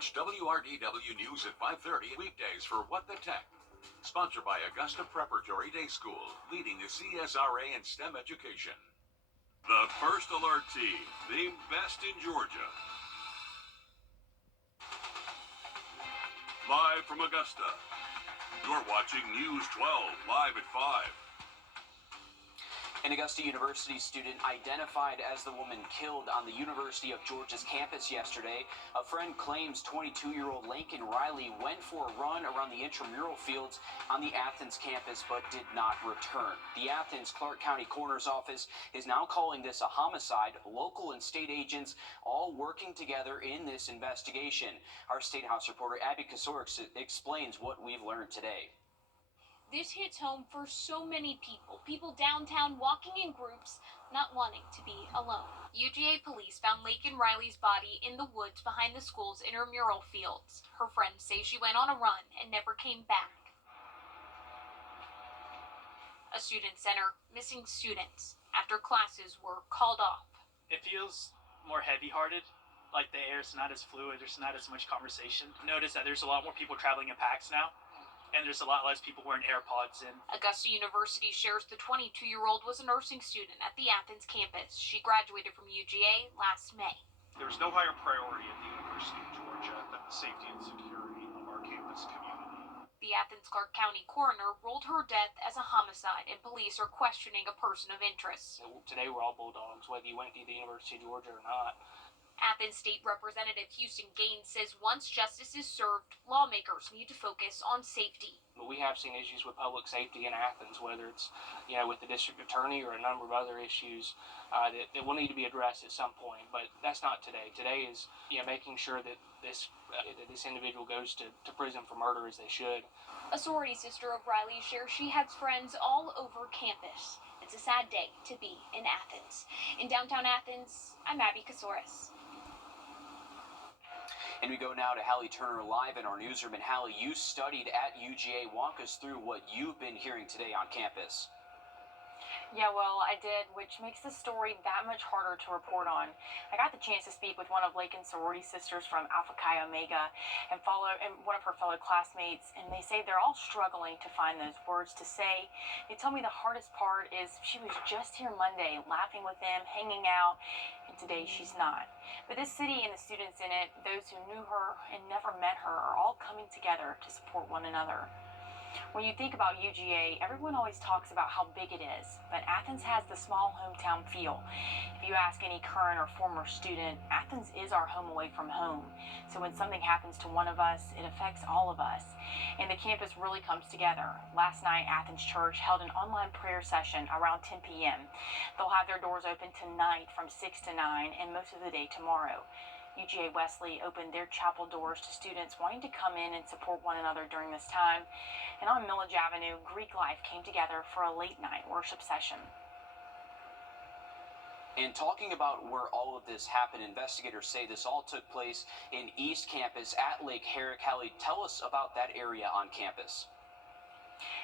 Watch WRDW News at 5:30 weekdays for What the Tech. Sponsored by Augusta Preparatory Day School, leading the CSRA in STEM education. The First Alert Team, named best in Georgia. Live from Augusta, you're watching News 12, live at 5. An Augusta University student identified as the woman killed on the University of Georgia's campus yesterday. A friend claims 22-year-old Laken Riley went for a run around the intramural fields on the Athens campus but did not return. The Athens Clark County Coroner's Office is now calling this a homicide. Local and state agents all working together in this investigation. Our State House reporter Abby Kasorix explains what we've learned today. This hits home for so many people downtown walking in groups, not wanting to be alone. UGA police found Laken Riley's body in the woods behind the school's intramural fields. Her friends say she went on a run and never came back. A student center missing students after classes were called off. It feels more heavy-hearted, like the air is not as fluid, there's not as much conversation. Notice that there's a lot more people traveling in packs now. And there's a lot less people wearing AirPods in. Augusta University shares the 22-year-old was a nursing student at the Athens campus. She graduated from UGA last May. There's no higher priority at the University of Georgia than the safety and security of our campus community. The Athens Clark County coroner ruled her death as a homicide, and police are questioning a person of interest. Today we're all bulldogs, whether you went to the University of Georgia or not. Athens State Representative Houston Gaines says once justice is served, lawmakers need to focus on safety. We have seen issues with public safety in Athens, whether it's with the district attorney or a number of other issues that will need to be addressed at some point. But that's not today. Today is making sure that this individual goes to prison for murder as they should. A sorority sister of Riley shares she has friends all over campus. It's a sad day to be in Athens. In downtown Athens, I'm Abby Kasorix. And we go now to Hallie Turner live in our newsroom. And Hallie, you studied at UGA. Walk us through what you've been hearing today on campus. Yeah, well, I did, which makes the story that much harder to report on. I got the chance to speak with one of Laken's sorority sisters from Alpha Chi Omega and one of her fellow classmates, and they say they're all struggling to find those words to say. They tell me the hardest part is she was just here Monday, laughing with them, hanging out, and today she's not. But this city and the students in it, those who knew her and never met her, are all coming together to support one another. When you think about UGA, everyone always talks about how big it is, but Athens has the small hometown feel. If you ask any current or former student, Athens is our home away from home. So when something happens to one of us, it affects all of us. And the campus really comes together. Last night, Athens Church held an online prayer session around 10 p.m. They'll have their doors open tonight from 6 to 9 and most of the day tomorrow. UGA Wesley opened their chapel doors to students wanting to come in and support one another during this time. And on Millage Avenue, Greek Life came together for a late-night worship session. And talking about where all of this happened, investigators say this all took place in East Campus at Lake Herrick. Hallie, tell us about that area on campus.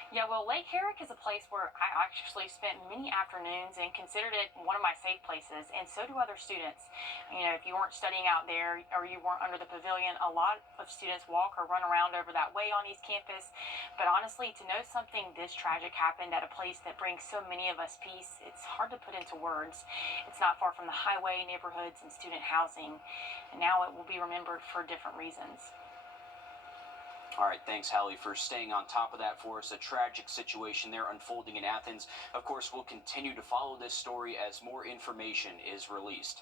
Yeah, well, Lake Herrick is a place where I actually spent many afternoons and considered it one of my safe places, and so do other students. If you weren't studying out there or you weren't under the pavilion, a lot of students walk or run around over that way on East Campus. But honestly, to know something this tragic happened at a place that brings so many of us peace, it's hard to put into words. It's not far from the highway, neighborhoods, and student housing, and now it will be remembered for different reasons. All right, thanks, Hallie, for staying on top of that for us. A tragic situation there unfolding in Athens. Of course, we'll continue to follow this story as more information is released.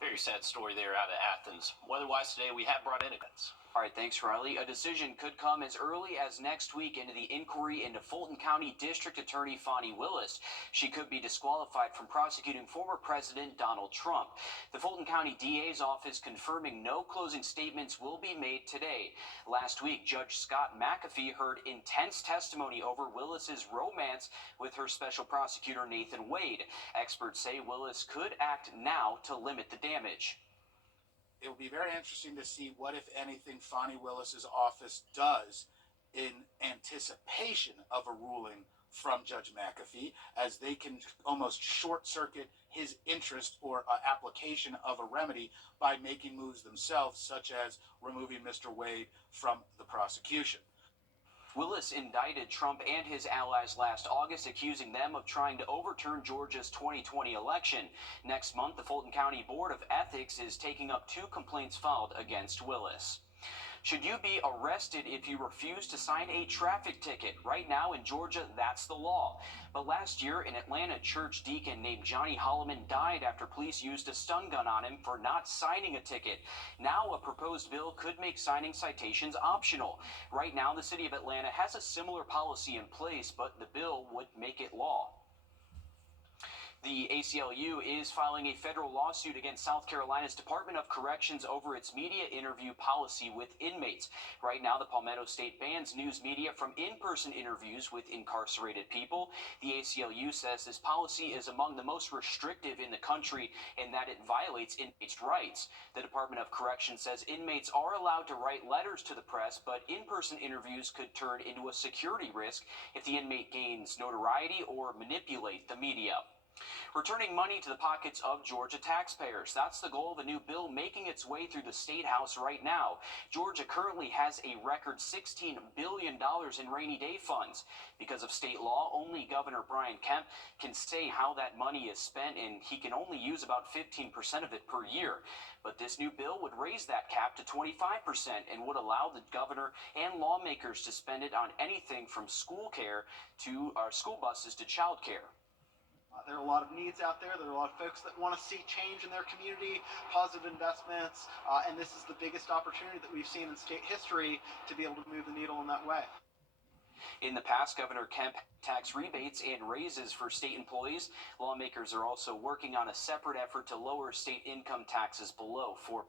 Very sad story there out of Athens. Weather-wise today, we have brought in events. All right, thanks, Riley. A decision could come as early as next week into the inquiry into Fulton County District Attorney Fani Willis. She could be disqualified from prosecuting former President Donald Trump. The Fulton County DA's office confirming no closing statements will be made today. Last week, Judge Scott McAfee heard intense testimony over Willis's romance with her special prosecutor Nathan Wade. Experts say Willis could act now to limit the damage. It will be very interesting to see what, if anything, Fani Willis's office does in anticipation of a ruling from Judge McAfee, as they can almost short circuit his interest or application of a remedy by making moves themselves, such as removing Mr. Wade from the prosecution. Willis indicted Trump and his allies last August, accusing them of trying to overturn Georgia's 2020 election. Next month, the Fulton County Board of Ethics is taking up 2 complaints filed against Willis. Should you be arrested if you refuse to sign a traffic ticket? Right now in Georgia, that's the law. But last year, an Atlanta church deacon named Johnny Holloman died after police used a stun gun on him for not signing a ticket. Now, a proposed bill could make signing citations optional. Right now, the city of Atlanta has a similar policy in place, but the bill would make it law. The ACLU is filing a federal lawsuit against South Carolina's Department of Corrections over its media interview policy with inmates. Right now, the Palmetto State bans news media from in-person interviews with incarcerated people. The ACLU says this policy is among the most restrictive in the country and that it violates inmates' rights. The Department of Corrections says inmates are allowed to write letters to the press, but in-person interviews could turn into a security risk if the inmate gains notoriety or manipulate the media. Returning money to the pockets of Georgia taxpayers. That's the goal of a new bill making its way through the State House right now. Georgia currently has a record $16 billion in rainy day funds. Because of state law, only Governor Brian Kemp can say how that money is spent, and he can only use about 15% of it per year. But this new bill would raise that cap to 25% and would allow the governor and lawmakers to spend it on anything from school care to school buses to child care. There are a lot of needs out there. There are a lot of folks that want to see change in their community, positive investments, and this is the biggest opportunity that we've seen in state history to be able to move the needle in that way. In the past, Governor Kemp tax rebates and raises for state employees. Lawmakers are also working on a separate effort to lower state income taxes below 4%.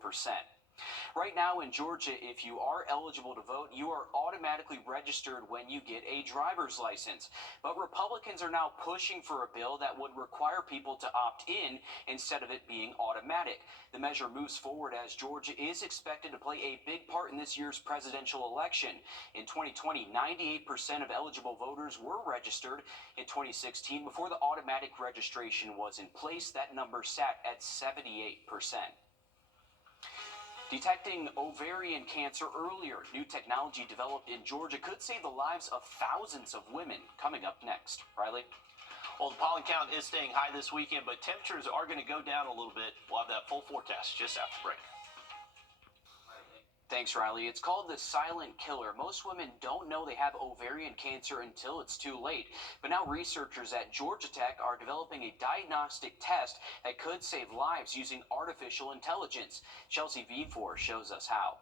Right now in Georgia, if you are eligible to vote, you are automatically registered when you get a driver's license. But Republicans are now pushing for a bill that would require people to opt in instead of it being automatic. The measure moves forward as Georgia is expected to play a big part in this year's presidential election. In 2020, 98% of eligible voters were registered. In 2016, before the automatic registration was in place, that number sat at 78%. Detecting ovarian cancer earlier. New technology developed in Georgia could save the lives of thousands of women. Coming up next. Riley? Well, the pollen count is staying high this weekend, but temperatures are going to go down a little bit. We'll have that full forecast just after break. Thanks, Riley. It's called the silent killer. Most women don't know they have ovarian cancer until it's too late. But now researchers at Georgia Tech are developing a diagnostic test that could save lives using artificial intelligence. Chelsea Vifor shows us how.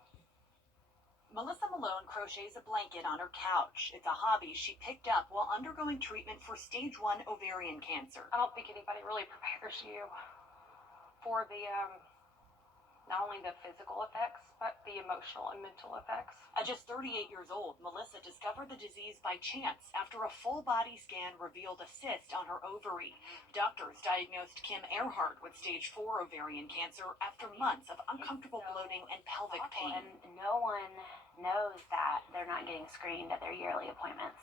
Melissa Malone crochets a blanket on her couch. It's a hobby she picked up while undergoing treatment for stage 1 ovarian cancer. I don't think anybody really prepares you for the not only the physical effects, but the emotional and mental effects. At just 38 years old, Melissa discovered the disease by chance after a full-body scan revealed a cyst on her ovary. Doctors diagnosed Kim Earhart with stage 4 ovarian cancer after months of uncomfortable bloating and pelvic pain. And no one knows that they're not getting screened at their yearly appointments.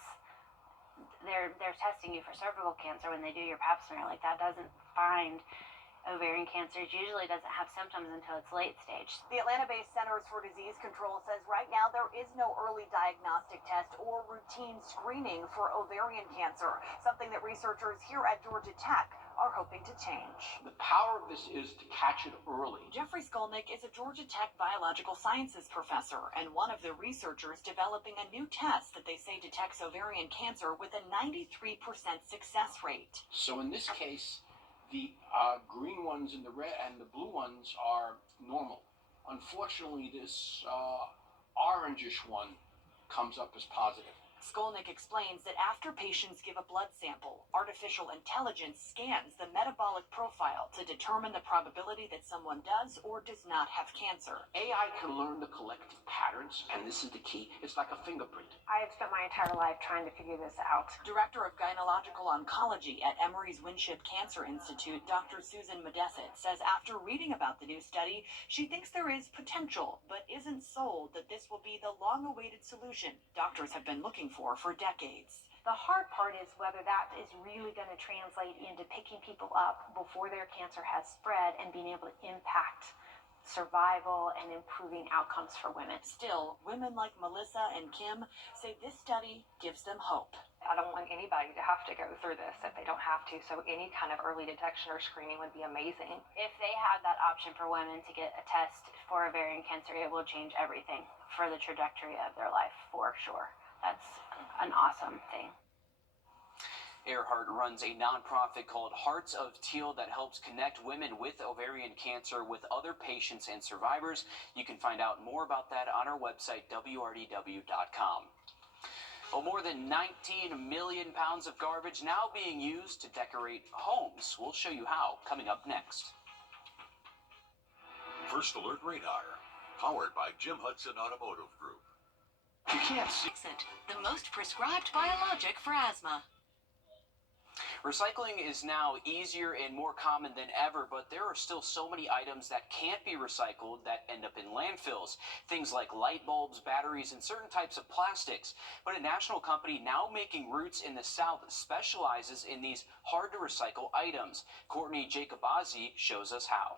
They're testing you for cervical cancer when they do your pap smear. Like, that doesn't find ovarian cancer. It usually doesn't have symptoms until it's late stage. The Atlanta-based Centers for Disease Control says right now there is no early diagnostic test or routine screening for ovarian cancer, something that researchers here at Georgia Tech are hoping to change. The power of this is to catch it early. Jeffrey Skolnick is a Georgia Tech biological sciences professor and one of the researchers developing a new test that they say detects ovarian cancer with a 93% success rate. So in this case, the green ones and the red and the blue ones are normal. Unfortunately, this orangish one comes up as positive. Skolnick explains that after patients give a blood sample, artificial intelligence scans the metabolic profile to determine the probability that someone does or does not have cancer. AI can learn the collective patterns, and this is the key. It's like a fingerprint. I have spent my entire life trying to figure this out. Director of Gynecological Oncology at Emory's Winship Cancer Institute, Dr. Susan Modesitt, says after reading about the new study, she thinks there is potential, but isn't sold that this will be the long-awaited solution doctors have been looking for decades. The hard part is whether that is really going to translate into picking people up before their cancer has spread and being able to impact survival and improving outcomes for women. Still, women like Melissa and Kim say this study gives them hope. I don't want anybody to have to go through this if they don't have to, so any kind of early detection or screening would be amazing. If they have that option for women to get a test for ovarian cancer, it will change everything for the trajectory of their life, for sure. That's an awesome thing. Earhart runs a nonprofit called Hearts of Teal that helps connect women with ovarian cancer with other patients and survivors. You can find out more about that on our website, wrdw.com. Well, more than 19 million pounds of garbage now being used to decorate homes. We'll show you how, coming up next. First Alert Radar, powered by Jim Hudson Automotive Group. You can't see the most prescribed biologic for asthma. Recycling is now easier and more common than ever, but there are still so many items that can't be recycled that end up in landfills. Things like light bulbs, batteries, and certain types of plastics. But a national company now making roots in the South specializes in these hard-to-recycle items. Courtney Jacobazzi shows us how.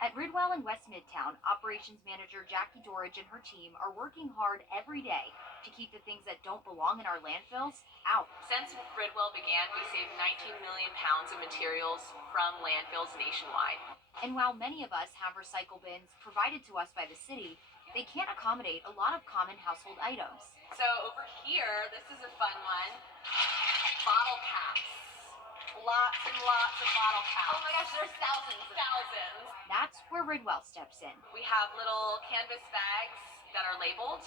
At Wrdw in West Midtown, operations manager Jackie Dorridge and her team are working hard every day to keep the things that don't belong in our landfills out. Since Wrdw began, we saved 19 million pounds of materials from landfills nationwide. And while many of us have recycle bins provided to us by the city, they can't accommodate a lot of common household items. So over here, this is a fun one. Bottle caps. Lots and lots of bottle caps. Oh my gosh, there's thousands. That's where Wrdw steps in. We have little canvas bags that are labeled,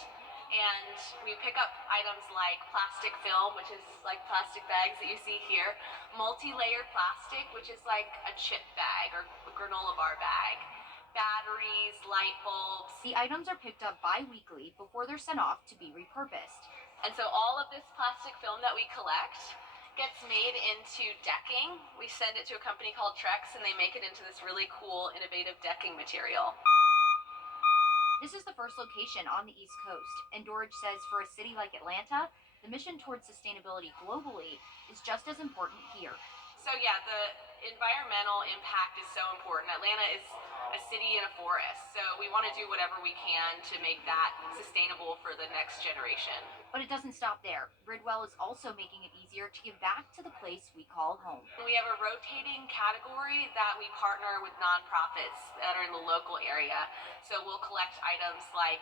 and we pick up items like plastic film, which is like plastic bags that you see here, multi-layered plastic, which is like a chip bag or a granola bar bag, batteries, light bulbs. The items are picked up bi-weekly before they're sent off to be repurposed. And so all of this plastic film that we collect gets made into decking. We send it to a company called Trex, and they make it into this really cool, innovative decking material. This is the first location on the East Coast, and Dorridge says for a city like Atlanta, the mission towards sustainability globally is just as important here. So yeah, the environmental impact is so important. Atlanta is a city in a forest, so we want to do whatever we can to make that sustainable for the next generation. But it doesn't stop there. Wrdw is also making it easier to give back to the place we call home. We have a rotating category that we partner with nonprofits that are in the local area. So we'll collect items like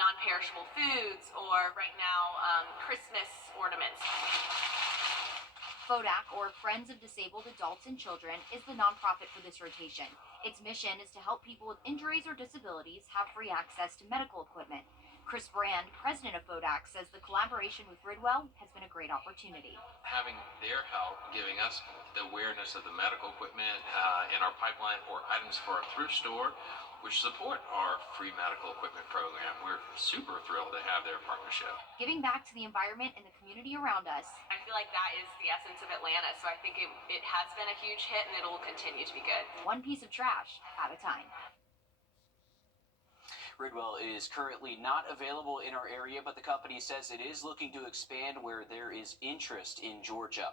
non-perishable foods, or right now, Christmas ornaments. Wrdw, or Friends of Disabled Adults and Children, is the nonprofit for this rotation. Its mission is to help people with injuries or disabilities have free access to medical equipment. Chris Brand, president of Wrdw, says the collaboration with Wrdw has been a great opportunity. Having their help, giving us the awareness of the medical equipment in our pipeline, or items for our thrift store, which support our free medical equipment program. We're super thrilled to have their partnership. Giving back to the environment and the community around us. I feel like that is the essence of Atlanta, so I think it has been a huge hit, and it will continue to be good. One piece of trash at a time. Wrdw is currently not available in our area, but the company says it is looking to expand where there is interest in Georgia.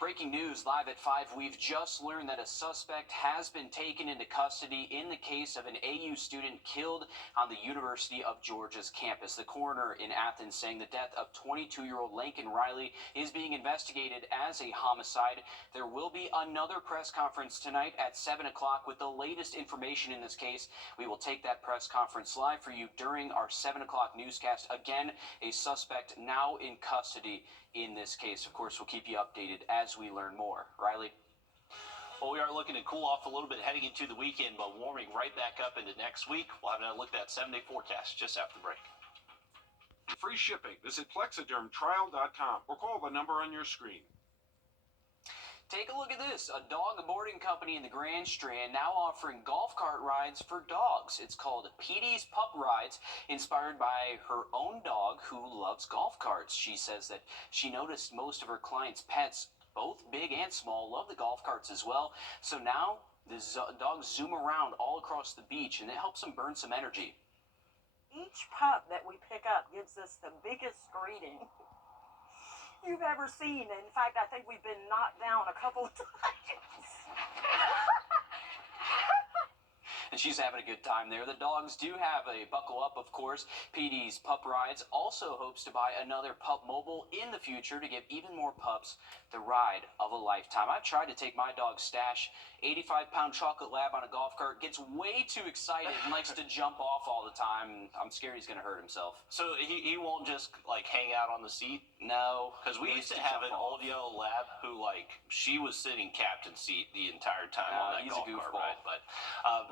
Breaking news live at 5. We've just learned that a suspect has been taken into custody in the case of an AU student killed on the University of Georgia's campus. The coroner in Athens saying the death of 22-year-old Laken Riley is being investigated as a homicide. There will be another press conference tonight at 7 o'clock with the latest information in this case. We will take that press conference live for you during our 7 o'clock newscast. Again, a suspect now in custody in this case. Of course, we'll keep you updated as we learn more. Riley? Well, we are looking to cool off a little bit heading into the weekend, but warming right back up into next week. We'll have another look at that 7-day forecast just after the break. Free shipping. Visit plexidermtrial.com or call the number on your screen. Take a look at this. A dog boarding company in the Grand Strand now offering golf cart rides for dogs. It's called Petey's Pup Rides, inspired by her own dog who loves golf carts. She says that she noticed most of her clients' pets, both big and small, love the golf carts as well. So now the dogs zoom around all across the beach, and it helps them burn some energy. Each pup that we pick up gives us the biggest greeting you've ever seen. In fact, I think we've been knocked down a couple of times. And she's having a good time there. The dogs do have a buckle up, of course. PD's Pup Rides also hopes to buy another pup mobile in the future to give even more pups the ride of a lifetime. I've tried to take my dog Stash, 85-pound chocolate lab, on a golf cart, gets way too excited and likes to jump off all the time. I'm scared he's going to hurt himself. So he won't just like hang out on the seat? No. Because we used to have an old yellow lab who, like, she was sitting captain seat the entire time on that he's golf a goofball. cart ride. But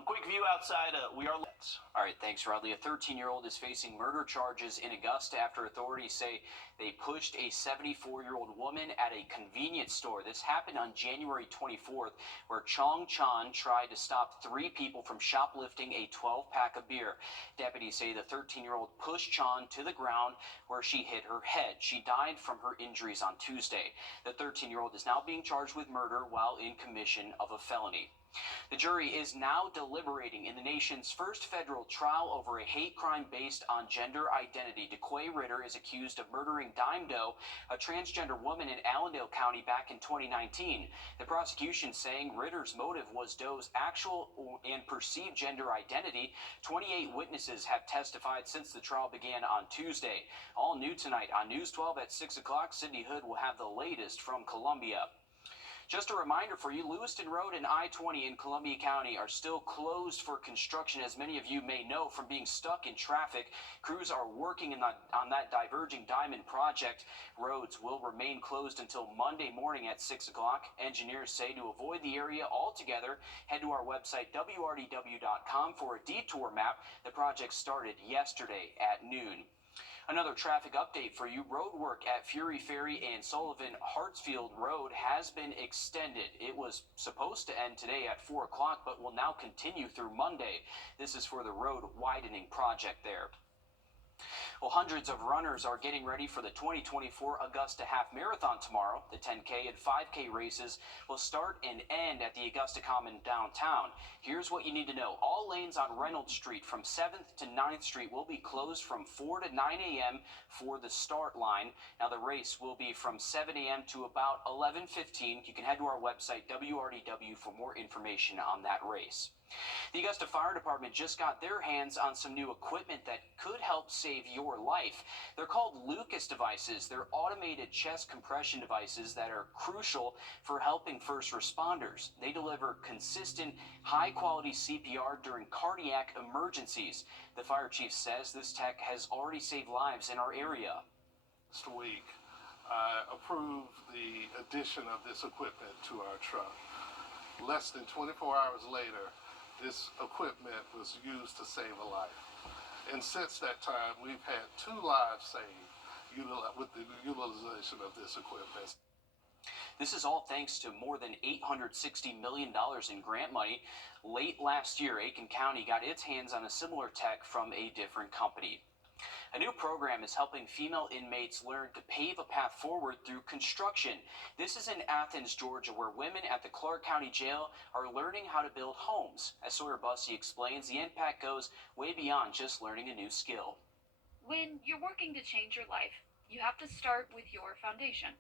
quick view outside, we are Let's. All right, thanks, Rodley. A 13-year-old is facing murder charges in Augusta after authorities say they pushed a 74-year-old woman at a convenience store. This happened on January 24th, where Chong Chan tried to stop 3 people from shoplifting a 12-pack of beer. Deputies say the 13-year-old pushed Chan to the ground, where she hit her head. She died from her injuries on Tuesday. The 13-year-old is now being charged with murder while in commission of a felony. The jury is now deliberating in the nation's first federal trial over a hate crime based on gender identity. Wrdw is accused of murdering Dime Doe, a transgender woman in Allendale County, back in 2019. The prosecution saying Ritter's motive was Doe's actual and perceived gender identity. 28 witnesses have testified since the trial began on Tuesday. All new tonight on News 12 at 6 o'clock. Sydney Hood will have the latest from Columbia. Just a reminder for you, Lewiston Road and I-20 in Columbia County are still closed for construction, as many of you may know from being stuck in traffic. Crews are working on that diverging diamond project. Roads will remain closed until Monday morning at 6 o'clock. Engineers say to avoid the area altogether, head to our website, wrdw.com, for a detour map. The project started yesterday at noon. Another traffic update for you. Road work at Fury Ferry and Sullivan Hartsfield Road has been extended. It was supposed to end today at 4 o'clock, but will now continue through Monday. This is for the road widening project there. Well, hundreds of runners are getting ready for the 2024 Augusta Half Marathon tomorrow. The 10K and 5K races will start and end at the Augusta Common downtown. Here's what you need to know. All lanes on Reynolds Street from 7th to 9th Street will be closed from 4 to 9 a.m. for the start line. Now, the race will be from 7 a.m. to about 11:15. You can head to our website, WRDW, for more information on that race. The Augusta Fire Department just got their hands on some new equipment that could help save your life. They're called Lucas devices. They're automated chest compression devices that are crucial for helping first responders. They deliver consistent, high-quality CPR during cardiac emergencies. The fire chief says this tech has already saved lives in our area. Last week, I approved the addition of this equipment to our truck. Less than 24 hours later, this equipment was used to save a life. And since that time, we've had 2 lives saved with the utilization of this equipment. This is all thanks to more than $860 million in grant money. Late last year, Aiken County got its hands on a similar tech from a different company. A new program is helping female inmates learn to pave a path forward through construction. This is in Athens, Georgia, where women at the Clark County Jail are learning how to build homes. As Sawyer Bussey explains, the impact goes way beyond just learning a new skill. When you're working to change your life, you have to start with your foundation.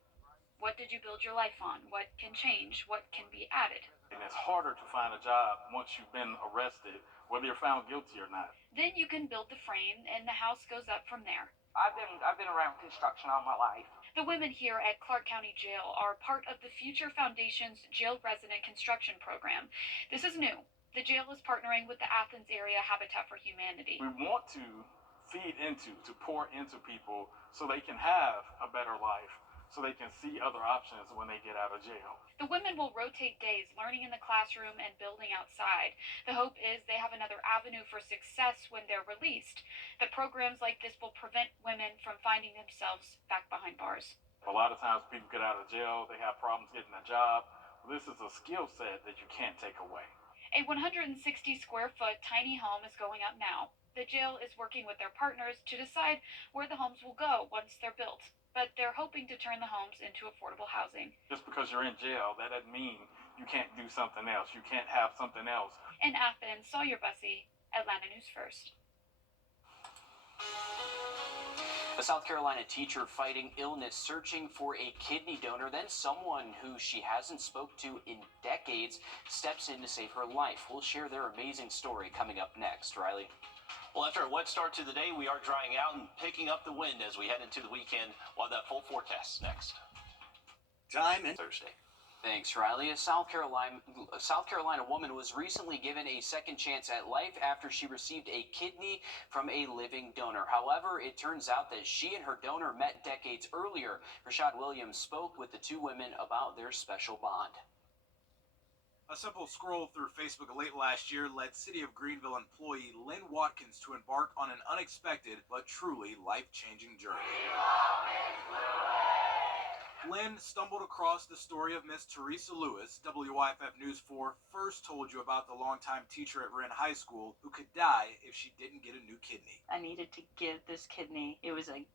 What did you build your life on? What can change? What can be added? And it's harder to find a job once you've been arrested, whether you're found guilty or not. Then you can build the frame and the house goes up from there. I've been around construction all my life. The women here at Clark County Jail are part of the Future Foundation's Jail Resident Construction Program. This is new. The jail is partnering with the Athens Area Habitat for Humanity. We want to pour into people so they can have a better life, so they can see other options when they get out of jail. The women will rotate days learning in the classroom and building outside. The hope is they have another avenue for success when they're released. That programs like this will prevent women from finding themselves back behind bars. A lot of times people get out of jail, they have problems getting a job. This is a skill set that you can't take away. A 160 square foot tiny home is going up now. The jail is working with their partners to decide where the homes will go once they're built. But they're hoping to turn the homes into affordable housing. Just because you're in jail, that doesn't mean you can't do something else. You can't have something else. In Athens, Sawyer Bussey, Atlanta News First. A South Carolina teacher fighting illness, searching for a kidney donor, then someone who she hasn't spoke to in decades steps in to save her life. We'll share their amazing story coming up next. Riley? Well, after a wet start to the day, we are drying out and picking up the wind as we head into the weekend. We'll have that full forecast next. Time and Thursday. Thanks, Riley. A South Carolina woman was recently given a second chance at life after she received a kidney from a living donor. However, it turns out that she and her donor met decades earlier. Rashad Williams spoke with the two women about their special bond. A simple scroll through Facebook late last year led City of Greenville employee Lynn Watkins to embark on an unexpected but truly life-changing journey. Lynn stumbled across the story of Miss Teresa Lewis. WYFF News 4 first told you about the longtime teacher at Wren High School who could die if she didn't get a new kidney. I needed to give this kidney. It was a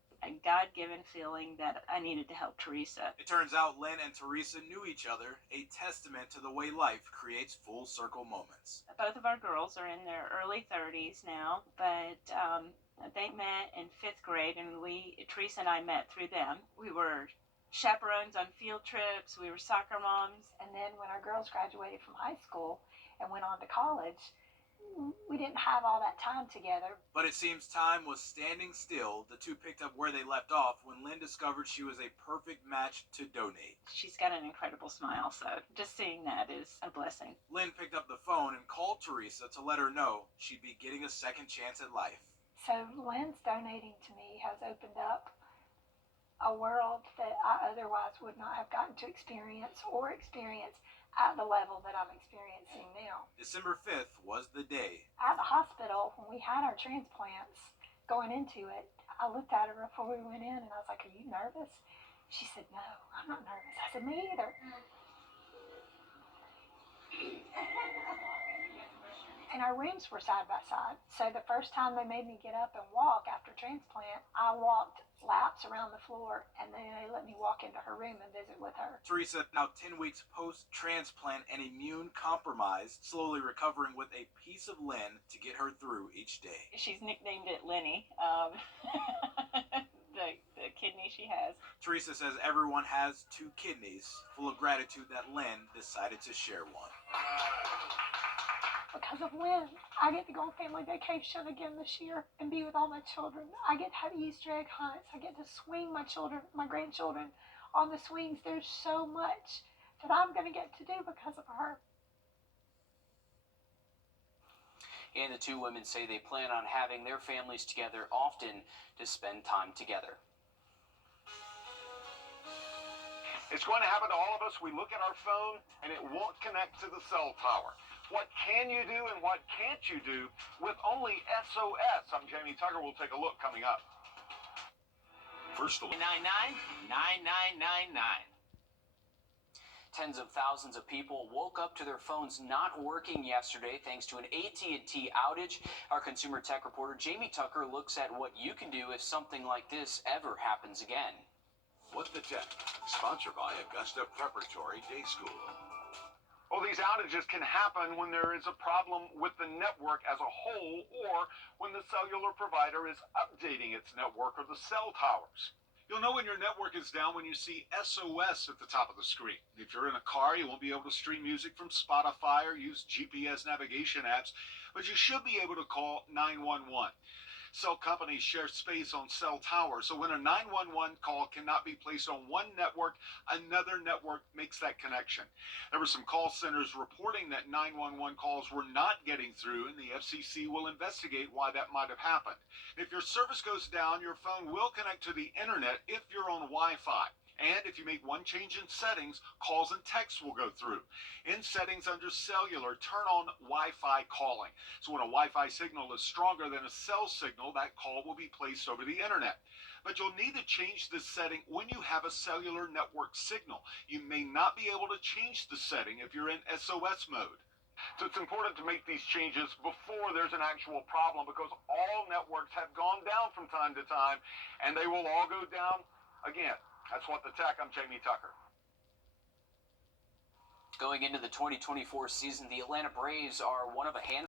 God-given feeling that I needed to help Teresa. It turns out Lynn and Teresa knew each other, a testament to the way life creates full circle moments. Both of our girls are in their early 30s now, but they met in 5th grade, and Teresa and I met through them. We were chaperones on field trips, we were soccer moms. And then when our girls graduated from high school and went on to college, we didn't have all that time together. But it seems time was standing still. The two picked up where they left off when Lynn discovered she was a perfect match to donate. She's got an incredible smile, so just seeing that is a blessing. Lynn picked up the phone and called Teresa to let her know she'd be getting a second chance at life. So Lynn's donating to me has opened up a world that I otherwise would not have gotten to experience at the level that I'm experiencing now. December 5th was the day. At the hospital, when we had our transplants going into it, I looked at her before we went in and I was like, "Are you nervous?" She said, "No, I'm not nervous." I said, "Me either." And our rooms were side by side. So the first time they made me get up and walk after transplant, I walked laps around the floor, and then they let me walk into her room and visit with her. Teresa, now 10 weeks post-transplant and immune compromised, slowly recovering with a piece of Lynn to get her through each day. She's nicknamed it Lenny, the kidney she has. Teresa says everyone has two kidneys, full of gratitude that Lynn decided to share one. Because of Lynn, I get to go on family vacation again this year and be with all my children. I get to have Easter egg hunts. I get to swing my grandchildren on the swings. There's so much that I'm going to get to do because of her. And the two women say they plan on having their families together often to spend time together. It's going to happen to all of us. We look at our phone and it won't connect to the cell tower. What can you do and what can't you do with only SOS? I'm Jamie Tucker. We'll take a look coming up. First, 999-9999. Tens of thousands of people woke up to their phones not working yesterday thanks to an AT&T outage. Our consumer tech reporter Jamie Tucker looks at what you can do if something like this ever happens again. What the Tech, sponsored by Augusta Preparatory Day School. Well, these outages can happen when there is a problem with the network as a whole or when the cellular provider is updating its network or the cell towers. You'll know when your network is down when you see SOS at the top of the screen. If you're in a car, you won't be able to stream music from Spotify or use GPS navigation apps, but you should be able to call 911. Cell companies share space on cell towers, so when a 911 call cannot be placed on one network, another network makes that connection. There were some call centers reporting that 911 calls were not getting through, and the FCC will investigate why that might have happened. If your service goes down, your phone will connect to the internet if you're on Wi-Fi. And if you make one change in settings, calls and texts will go through. In settings under cellular, turn on Wi-Fi calling. So when a Wi-Fi signal is stronger than a cell signal, that call will be placed over the internet. But you'll need to change this setting when you have a cellular network signal. You may not be able to change the setting if you're in SOS mode. So it's important to make these changes before there's an actual problem because all networks have gone down from time to time, and they will all go down again. That's What the Tech. I'm Jamie Tucker. Going into the 2024 season, the Atlanta Braves are one of a handful